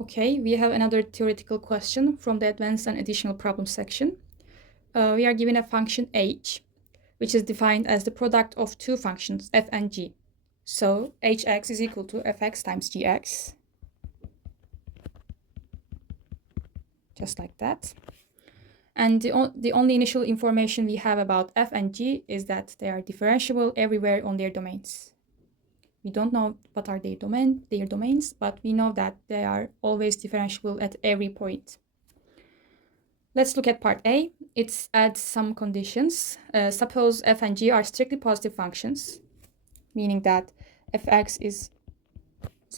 Okay, we have another theoretical question from the advanced and additional problem section. We are given a function h, which is defined as the product of two functions, f and g. So hx is equal to fx times gx, just like that. And the only initial information we have about f and g is that they are differentiable everywhere on their domains. We don't know what are their domains, but we know that they are always differentiable at every point. Let's look at part A. It adds some conditions. Suppose f and g are strictly positive functions, meaning that fx is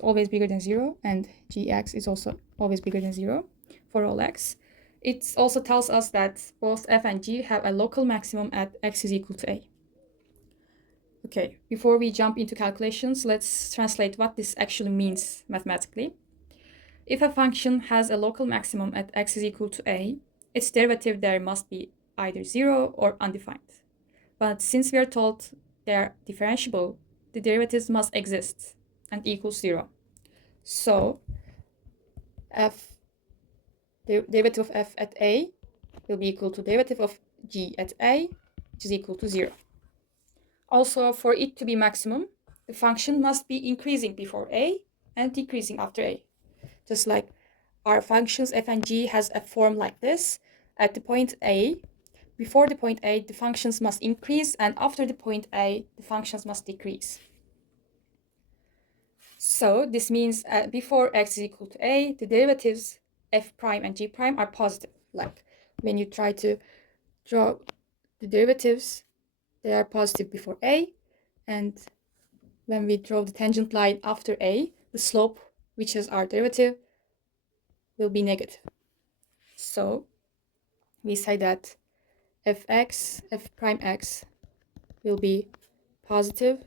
always bigger than 0 and gx is also always bigger than 0 for all x. It also tells us that both f and g have a local maximum at x is equal to a. Okay, before we jump into calculations, let's translate what this actually means mathematically. If a function has a local maximum at x is equal to a, its derivative there must be either 0 or undefined. But since we are told they are differentiable, the derivatives must exist and equals 0. So the derivative of f at a will be equal to derivative of g at a, which is equal to 0. Also, for it to be maximum, the function must be increasing before a and decreasing after a. Just like our functions f and g has a form like this. At the point a, before the point a, the functions must increase, and after the point a, the functions must decrease. So this means before x is equal to a, the derivatives f prime and g prime are positive. Like when you try to draw the derivatives, they are positive before a, and when we draw the tangent line after a, the slope, which is our derivative, will be negative. So we say that f prime x will be positive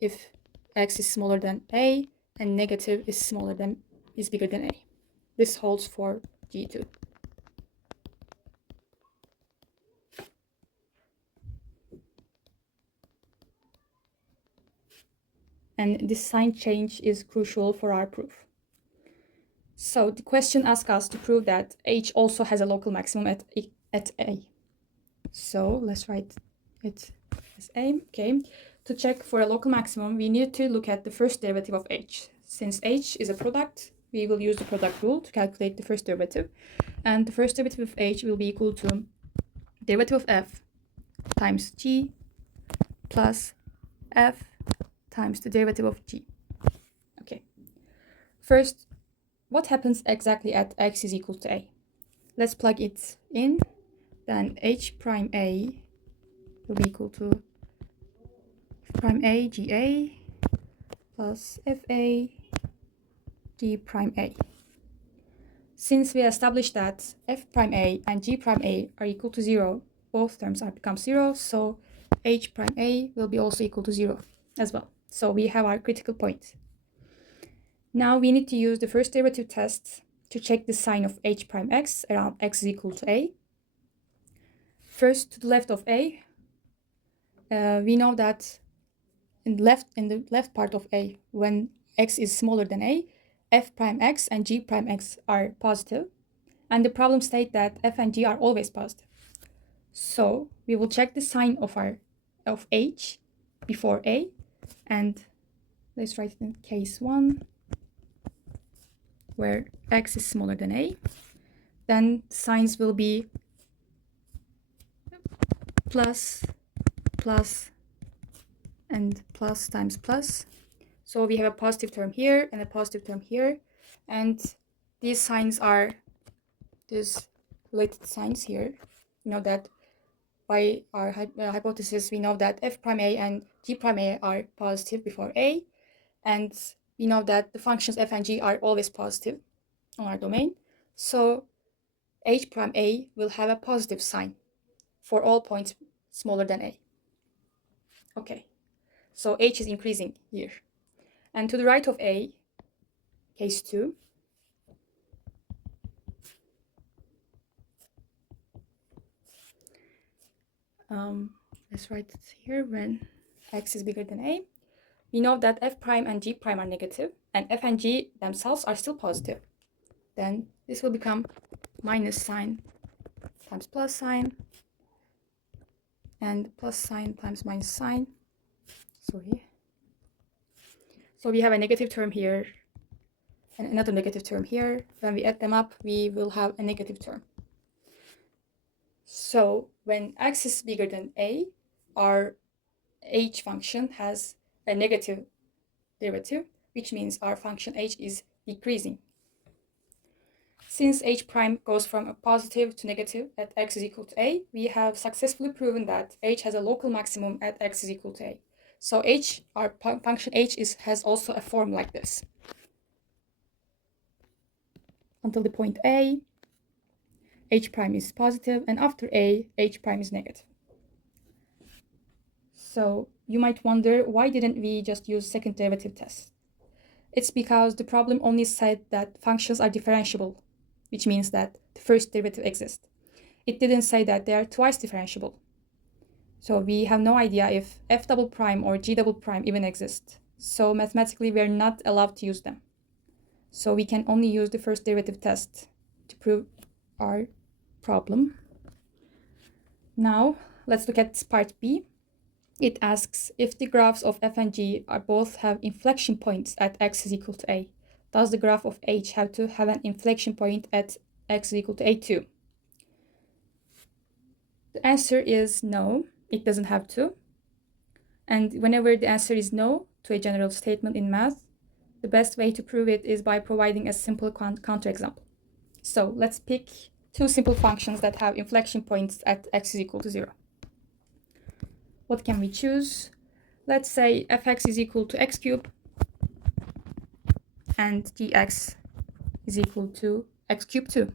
if x is smaller than a and negative is bigger than a. This holds for g2. And this sign change is crucial for our proof. So the question asks us to prove that h also has a local maximum at a. So let's write it as a. Okay. To check for a local maximum, we need to look at the first derivative of h. Since h is a product, we will use the product rule to calculate the first derivative. And the first derivative of h will be equal to derivative of f times g plus f times the derivative of g. Okay. First, what happens exactly at x is equal to a? Let's plug it in. Then h prime a will be equal to f prime a ga plus fa g prime a. Since we established that f prime a and g prime a are equal to 0, both terms become 0, so h prime a will be also equal to 0 as well. So we have our critical point. Now we need to use the first derivative test to check the sign of h prime x around x is equal to a. First, to the left of a, we know that in the left part of a, when x is smaller than a, f prime x and g prime x are positive, and the problem states that f and g are always positive. So we will check the sign of h before a, and let's write it in case 1, where x is smaller than a. Then signs will be plus, plus, and plus times plus. So we have a positive term here and a positive term here, and these signs are these related signs here. You know that by our hypothesis, we know that f prime a and g prime a are positive before a, and we know that the functions f and g are always positive on our domain. So h prime a will have a positive sign for all points smaller than a. Okay, so h is increasing here. And to the right of a, case 2, let's write it here when x is bigger than a. We know that f prime and g prime are negative, and f and g themselves are still positive. then this will become minus sign times plus sign, and plus sign times minus sign. Sorry. So we have a negative term here and another negative term here. When we add them up, we will have a negative term. So when x is bigger than a, our h function has a negative derivative, which means our function h is decreasing. Since h prime goes from a positive to negative at x is equal to a, we have successfully proven that h has a local maximum at x is equal to a. So h, our function h has also a form like this. Until the point a, h prime is positive, and after a, h prime is negative. So you might wonder, why didn't we just use second derivative test? It's because the problem only said that functions are differentiable, which means that the first derivative exists. It didn't say that they are twice differentiable. So we have no idea if f double prime or g double prime even exist. So mathematically, we are not allowed to use them. So we can only use the first derivative test to prove our problem. Now, let's look at part B. It asks if the graphs of f and g are both have inflection points at x is equal to a. Does the graph of h have to have an inflection point at x is equal to a too? The answer is no, it doesn't have to. And whenever the answer is no to a general statement in math, the best way to prove it is by providing a simple counterexample. So let's pick two simple functions that have inflection points at x is equal to 0. What can we choose? Let's say fx is equal to x cubed and gx is equal to x cubed 2.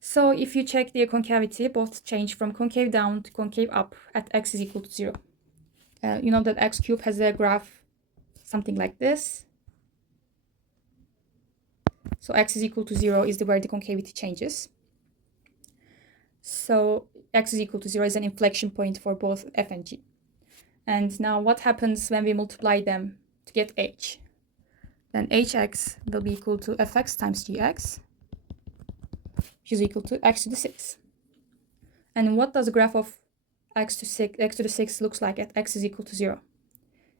So if you check their concavity, both change from concave down to concave up at x is equal to 0. You know that x cubed has a graph something like this. So x is equal to 0 is where the concavity changes. So x is equal to 0 is an inflection point for both f and g. And now what happens when we multiply them to get h? Then hx will be equal to fx times gx, which is equal to x to the 6. And what does the graph of x to the 6 looks like at x is equal to 0?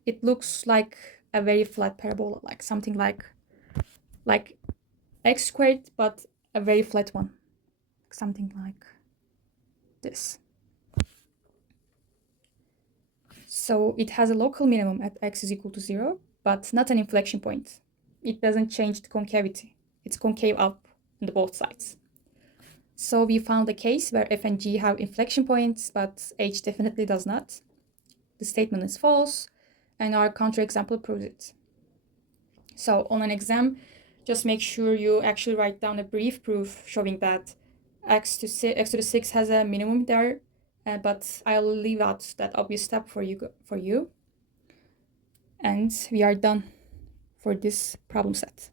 It looks like a very flat parabola, like something like x squared, but a very flat one, something like this. So it has a local minimum at x is equal to 0, but not an inflection point. It doesn't change the concavity. It's concave up on the both sides. So we found a case where f and g have inflection points, but h definitely does not. The statement is false, and our counterexample proves it. So on an exam, just make sure you actually write down a brief proof showing that x to the 6 has a minimum there, but I'll leave out that obvious step for you. And we are done for this problem set.